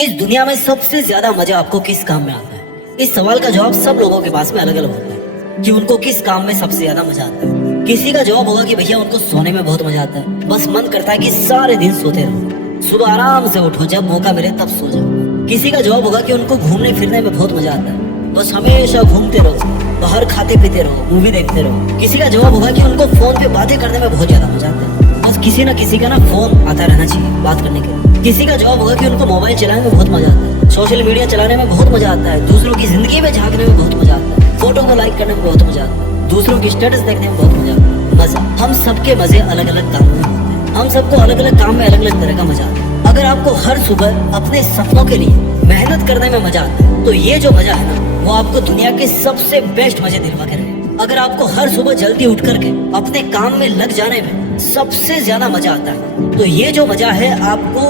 इस दुनिया में सबसे ज्यादा मजा आपको किस काम में आता है? इस सवाल का जवाब सब लोगों के पास में अलग अलग होता है कि उनको किस काम में सबसे ज्यादा मजा आता है। किसी का जवाब होगा कि भैया उनको सोने में बहुत मजा आता है, बस मन करता है कि सारे दिन सोते रहो, सुबह आराम से उठो, जब मौका मिले तब सो जाओ। किसी का जवाब होगा कि उनको घूमने फिरने में बहुत मजा आता है, बस हमेशा घूमते रहो, बाहर खाते पीते रहो, मूवी देखते रहो। किसी का जवाब होगा कि उनको फोन पे बातें करने में बहुत ज्यादा मजा आता है, बस किसी न किसी का ना फोन आता रहना चाहिए बात करने के लिए। किसी का जवाब होगा कि उनको मोबाइल चलाने में बहुत मजा आता है, सोशल मीडिया चलाने में बहुत मजा आता है, दूसरों की जिंदगी में झांकने में बहुत मजा आता है, फोटो को लाइक करने में बहुत मजा आता है, दूसरों की स्टेटस देखने में बहुत मजा आता है। मजा, हम सबके मजे अलग अलग काम में होते हैं, हम सबको अलग अलग काम में अलग अलग तरह का मजा आता है। अगर आपको हर सुबह अपने सपनों के लिए मेहनत करने में मजा आता है, तो ये जो मजा है ना, वो आपको दुनिया के सबसे बेस्ट मजे दिलवा के रहे। अगर आपको हर सुबह जल्दी उठ करके अपने काम में लग जाने में सबसे ज्यादा मजा आता है, तो ये जो मजा है आपको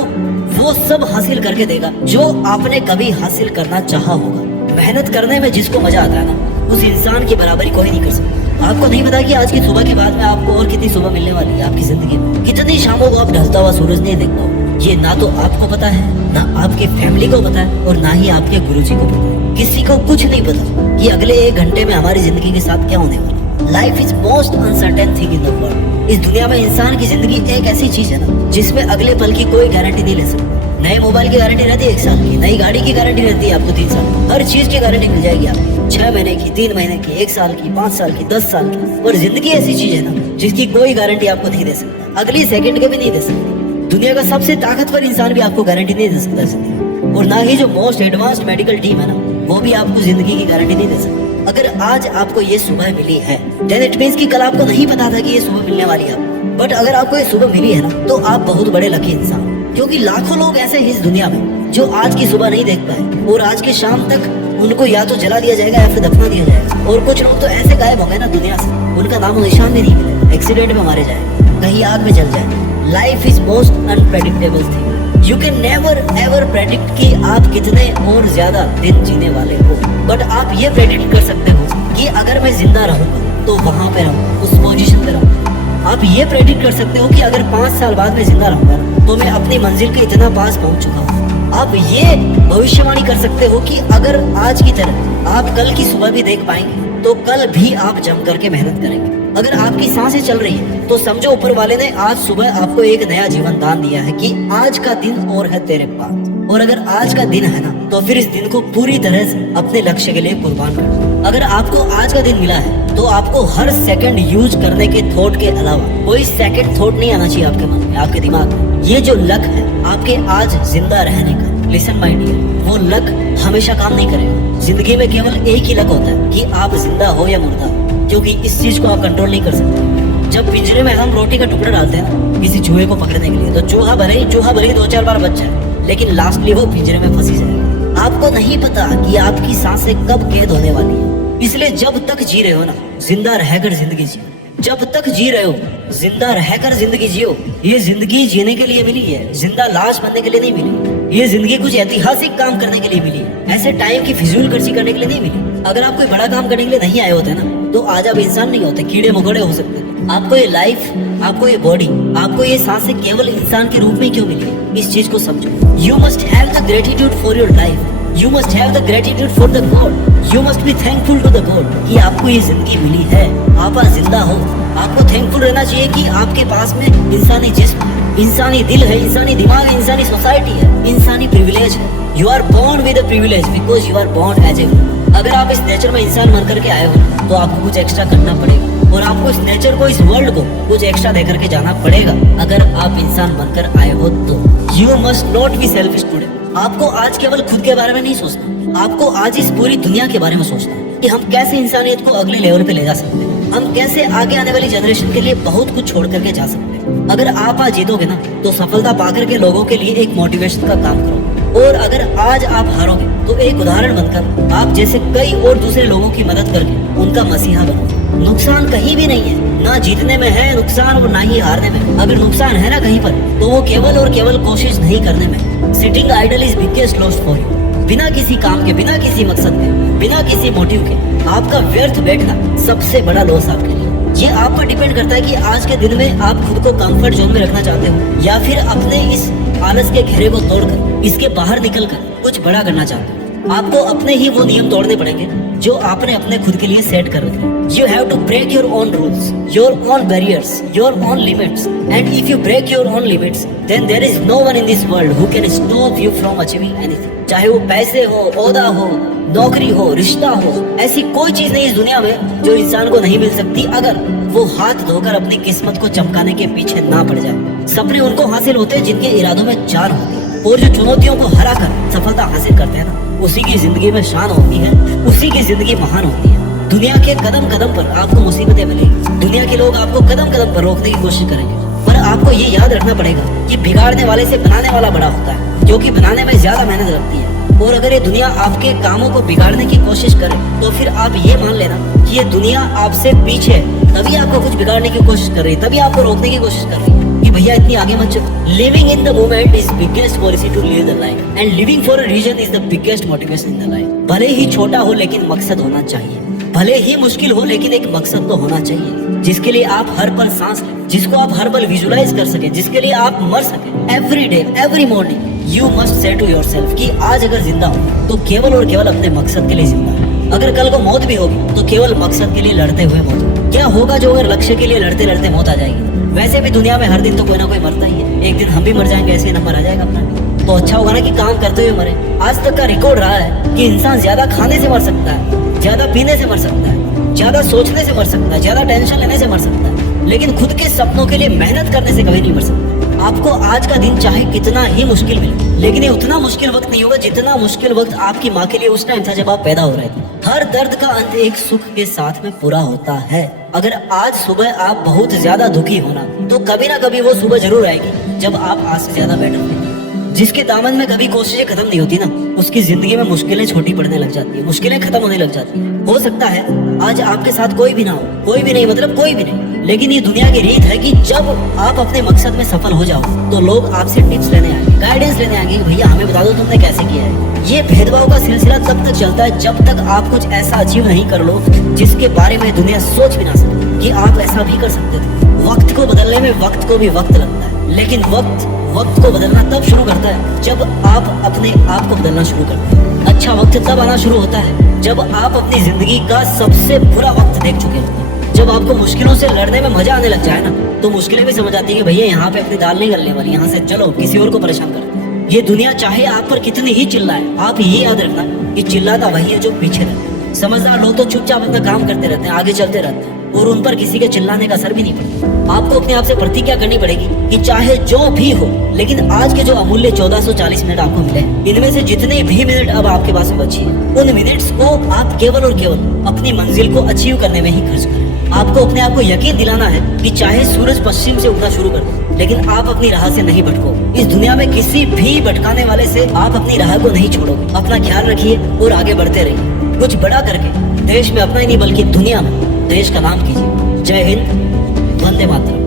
वो सब हासिल करके देगा जो आपने कभी हासिल करना चाहा होगा। मेहनत करने में जिसको मजा आता है ना, उस इंसान की बराबरी कोई नहीं कर सकता। आपको नहीं पता कि आज की सुबह के बाद में आपको और कितनी सुबह मिलने वाली है आपकी जिंदगी में, कितनी शामों को आप ढलता हुआ सूरज नहीं देख पाओ। ये ना तो आपको पता है, ना आपके फैमिली को पता है, और ना ही आपके गुरुजी को पता है। किसी को कुछ नहीं पता कि अगले 1 घंटे में हमारी जिंदगी के साथ क्या होने वाला है। Life is most uncertain thing in the world. इस दुनिया में इंसान की जिंदगी एक ऐसी चीज है ना, जिसमें अगले पल की कोई गारंटी नहीं ले सकता। नए मोबाइल की गारंटी रहती है 1 साल की, नई गाड़ी की गारंटी रहती है आपको 3 साल, हर चीज की गारंटी मिल जाएगी आपको 6 महीने की, 3 महीने की, 1 साल की, 5 साल की, 10 साल की। और जिंदगी ऐसी चीज है ना, जिसकी कोई गारंटी आपको नहीं दे सकता, अगली सेकंड के भी नहीं दे सकती। दुनिया का सबसे ताकतवर इंसान भी आपको गारंटी नहीं दे सकता जिंदगी, और ना ही जो मोस्ट एडवांस्ड मेडिकल टीम है ना, वो भी आपको जिंदगी की गारंटी नहीं दे सकती। अगर आज आपको ये सुबह मिली है, देन इट मींस कि कल आपको नहीं पता था कि ये सुबह मिलने वाली है आपको। बट अगर आपको ये सुबह मिली है ना, तो आप बहुत बड़े लकी इंसान, क्योंकि लाखों लोग ऐसे हैं इस दुनिया में जो आज की सुबह नहीं देख पाए, और आज के शाम तक उनको या तो जला दिया जाएगा या फिर दफना दिया जाएगा। और कुछ लोग तो ऐसे गायब हो गए ना दुनिया से, उनका नाम निशान भी नहीं मिलेगा, एक्सीडेंट में मारे जाएंगे, कहीं आग में जल जाएंगे। Life is most unpredictable thing. You can never ever predict कि आप कितने और ज्यादा दिन जीने वाले हो, बट आप ये प्रेडिक्ट कर सकते हो कि अगर मैं जिंदा रहूंगा तो वहां पे रहूंगा, उस पोजीशन पे रहूंगा। आप ये प्रेडिक्ट कर सकते हो कि अगर 5 साल बाद मैं जिंदा रहूंगा तो मैं अपनी मंजिल के इतना पास पहुंच चुका हूँ। आप ये भविष्यवाणी कर सकते हो कि अगर आज की तरह आप कल की सुबह भी देख पाएंगे, तो कल भी आप जम करके मेहनत करेंगे। अगर आपकी सांसें चल रही है, तो समझो ऊपर वाले ने आज सुबह आपको एक नया जीवन दान दिया है कि आज का दिन और है तेरे पास। और अगर आज का दिन है ना, तो फिर इस दिन को पूरी तरह से अपने लक्ष्य के लिए कुर्बान कर। अगर आपको आज का दिन मिला है, तो आपको हर सेकंड यूज करने के थॉट के अलावा कोई सेकंड थॉट नहीं आना चाहिए आपके मन में, आपके दिमाग में। ये जो लक है आपके आज जिंदा रहने का, लिसन माय डियर, वो लक हमेशा काम नहीं करेगा। जिंदगी में केवल एक ही लक होता है कि आप जिंदा हो या मुर्दा, क्योंकि इस चीज को आप कंट्रोल नहीं कर सकते। जब पिंजरे में हम रोटी का टुकड़ा डालते हैं ना किसी चूहे को पकड़ने के लिए, तो चूहा भले ही 2-4 बार बच जाए, लेकिन लास्टली वो पिंजरे में फंसी जाएगा। आपको नहीं पता कि आपकी सांसें कब कैद होने वाली है, इसलिए जब तक जी रहे हो ना, जिंदा रहकर जिंदगी जियो। जब तक जी रहे हो, जिंदा रहकर जिंदगी जियो। ये जिंदगी जीने के लिए मिली है, जिंदा लाश बनने के लिए नहीं मिली। ये जिंदगी कुछ ऐतिहासिक काम करने के लिए मिली है, ऐसे टाइम की फिजूल खर्ची करने के लिए नहीं मिली। अगर आप कोई बड़ा काम करने के लिए नहीं आए होते ना, तो आज आप इंसान नहीं होते, कीड़े मकोड़े हो सकते। आपको ये लाइफ, आपको ये बॉडी, आपको ये सांसें केवल इंसान के रूप में क्यों मिली है, इस चीज को समझो। You must have the gratitude for your life, you must have the gratitude for the God, you must be thankful to the God कि आपको ये जिंदगी मिली है, आप आज जिंदा हो। आपको थैंकफुल रहना चाहिए कि आपके पास में इंसानी जिस्म है, इंसानी दिल है, इंसानी दिमाग है, इंसानी सोसाइटी है, इंसानी प्रिविलेज है। You are born with a privilege because you are born as a human. अगर आप इस नेचर में इंसान बन करके आए हो, तो आपको कुछ एक्स्ट्रा करना पड़ेगा, और आपको इस नेचर को, इस वर्ल्ड को कुछ एक्स्ट्रा देकर के जाना पड़ेगा। अगर आप इंसान बनकर आए हो तो you must not be selfish today. आपको आज केवल खुद के बारे में नहीं सोचना, आपको आज इस पूरी दुनिया के बारे में सोचना है कि हम कैसे इंसानियत को अगले लेवल पे ले जा सकते हैं, हम कैसे आगे आने वाली जनरेशन के लिए बहुत कुछ छोड़ करके जा सकते हैं। अगर आप आज जीतोगे ना, तो सफलता पाकर के लोगों के लिए एक मोटिवेशन का काम करो, और अगर आज आप हारोगे तो एक उदाहरण बनकर आप जैसे कई और दूसरे लोगों की मदद करके उनका मसीहा बनो। नुकसान कहीं भी नहीं है, ना जीतने में है नुकसान और ना ही हारने में। अगर नुकसान है ना कहीं पर, तो वो केवल और केवल कोशिश नहीं करने में। Sitting idle is biggest loss for you. बिना किसी काम के, बिना किसी मकसद के, बिना किसी मोटिव के आपका व्यर्थ बैठना सबसे बड़ा लॉस आपके लिए। ये आप पर डिपेंड करता है कि आज के दिन में आप खुद को कंफर्ट जोन में रखना चाहते हो, या फिर अपने इस आलस के घेरे को तोड़कर, इसके बाहर निकलकर कुछ बड़ा करना चाहते हो, आपको अपने ही वो नियम तोड़ने पड़ेंगे जो आपने अपने खुद के लिए सेट कर रखे हैं। You have to break your own rules, your own barriers, your own limits, and if you break your own limits then there is no one in this world who can stop you from achieving anything. चाहे वो पैसे हो, ओहदा हो, नौकरी हो, रिश्ता हो, ऐसी कोई चीज नहीं इस दुनिया में जो इंसान को नहीं मिल सकती अगर वो हाथ धोकर अपनी किस्मत को चमकाने के पीछे ना पड़ जाए। सपने उनको हासिल होते हैं जिनके इरादों में जान होती है, और जो चुनौतियों को हरा कर सफलता हासिल करते हैं ना, उसी की जिंदगी में शान होती है, उसी की जिंदगी महान होती है। दुनिया के कदम कदम पर आपको मुसीबतें मिलेंगी, दुनिया के लोग आपको कदम कदम पर रोकने की कोशिश करेंगे, पर आपको ये याद रखना पड़ेगा कि बिगाड़ने वाले से बनाने वाला बड़ा होता है, क्योंकि बनाने में ज्यादा मेहनत लगती है। और अगर ये दुनिया आपके कामों को बिगाड़ने की कोशिश करे तो फिर आप ये मान लेना कि ये दुनिया आपसे पीछे है, तभी आपको कुछ बिगाड़ने की कोशिश कर रही है, तभी आपको रोकने की कोशिश कर रही है कि भैया इतनी आगे मत चलो। Living in the moment is biggest policy to live the life, and living for a reason is the biggest motivation in the life. भले ही छोटा हो लेकिन मकसद होना चाहिए, भले ही मुश्किल हो लेकिन एक मकसद तो होना चाहिए जिसके लिए आप हर पल सांस लें, जिसको आप हर पल विजुलाइज कर सके, जिसके लिए आप मर सके। Every day every morning you must say to yourself कि आज अगर जिंदा हो तो केवल और केवल अपने मकसद के लिए जिंदा हो। अगर कल को मौत भी होगी तो केवल मकसद के लिए लड़ते हुए मौत हो। क्या होगा जो अगर लक्ष्य के लिए लड़ते लड़ते मौत आ जाएगी? वैसे भी दुनिया में हर दिन तो कोई ना कोई मरता ही है, एक दिन हम भी मर जाएंगे, ऐसे नंबर आ जाएगा अपना। तो अच्छा होगा ना कि काम करते हुए मरे। आज तक का रिकॉर्ड रहा है कि इंसान ज्यादा खाने से मर सकता है, ज्यादा पीने से मर सकता है, ज्यादा सोचने से मर सकता है, ज्यादा टेंशन लेने से मर सकता है, लेकिन खुद के सपनों के लिए मेहनत करने से कभी नहीं मर सकता। आपको आज का दिन चाहे कितना ही मुश्किल मिले, लेकिन ये उतना मुश्किल वक्त नहीं होगा जितना मुश्किल वक्त आपकी माँ के लिए उस टाइम था जब आप पैदा हो रहे थे। हर दर्द का अंत एक सुख के साथ में पूरा होता है। अगर आज सुबह आप बहुत ज्यादा दुखी होना तो कभी ना कभी वो सुबह जरूर आएगी जब आप आज से ज्यादा बेटर होंगे। जिसके दामन में कभी कोशिशें खत्म नहीं होती ना, उसकी जिंदगी में मुश्किलें छोटी पड़ने लग जाती है, मुश्किलें खत्म होने लग जाती है। हो सकता है आज आपके साथ कोई भी ना हो, कोई भी नहीं मतलब कोई भी नहीं, लेकिन ये दुनिया की रीत है कि जब आप अपने मकसद में सफल हो जाओ तो लोग आपसे टिप्स लेने आएंगे, गाइडेंस लेने आएंगे, भैया हमें बता दो तुमने कैसे किया है। ये भेदभाव का सिलसिला तब तक चलता है जब तक आप कुछ ऐसा अचीव नहीं कर लो जिसके बारे में दुनिया सोच भी ना सके कि आप ऐसा भी कर सकते थे। वक्त को बदलने में वक्त को भी वक्त लगता है, लेकिन वक्त को बदलना तब शुरू करता है जब आप अपने आप को बदलना शुरू करते हैं। अच्छा वक्त तब आना शुरू होता है जब आप अपनी जिंदगी का सबसे बुरा वक्त देख चुके होते हैं। जब आपको मुश्किलों से लड़ने में मजा आने लग जाए ना, तो मुश्किलें भी समझ आती है कि भैया यहाँ पे अपनी दाल नहीं गलने वाली, यहाँ से चलो किसी और को परेशान करते हैं। ये दुनिया चाहे आप पर कितनी ही चिल्लाए, आप ये याद रखना कि चिल्लाता वही है जो पीछे रहता है। समझदार लोग तो चुपचाप अपना काम करते रहते हैं, आगे चलते रहते हैं, और उन पर किसी के चिल्लाने का असर भी नहीं पड़ता। आपको अपने आप से प्रतिज्ञा करनी पड़ेगी कि चाहे जो भी हो, लेकिन आज के जो अमूल्य 1440 मिनट आपको मिले, इनमें से जितने भी मिनट अब आपके पास बची है, उन मिनट्स को आप केवल और केवल अपनी मंजिल को अचीव करने में ही खर्च करें। आपको अपने आप को यकीन दिलाना है कि चाहे सूरज पश्चिम से उगना शुरू कर दे, लेकिन आप अपनी राह से नहीं भटको। इस दुनिया में किसी भी भटकाने वाले से आप अपनी राह को नहीं छोड़ो। अपना ख्याल रखिए और आगे बढ़ते रहिए। कुछ बड़ा करके देश में अपना ही नहीं बल्कि दुनिया में देश का नाम कीजिए। जय हिंद, वंदे मातरम।